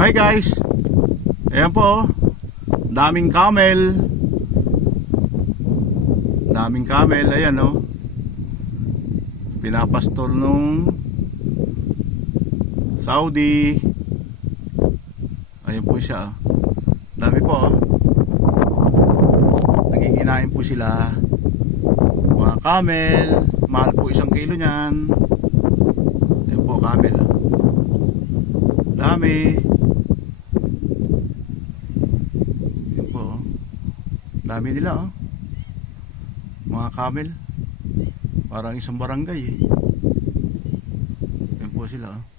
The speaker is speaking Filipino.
Hi guys, ayan po, daming camel. Daming camel, ayan o. Pinapastol nung Saudi. Ayan po siya. Dami po o. Naginginain po sila. Mga camel. Mahal po 1 kilo nyan. Ayan po camel o. Dami. Ayan po o. Dami nila o. Mga camel. Parang isang barangay eh. Ayan po sila oh.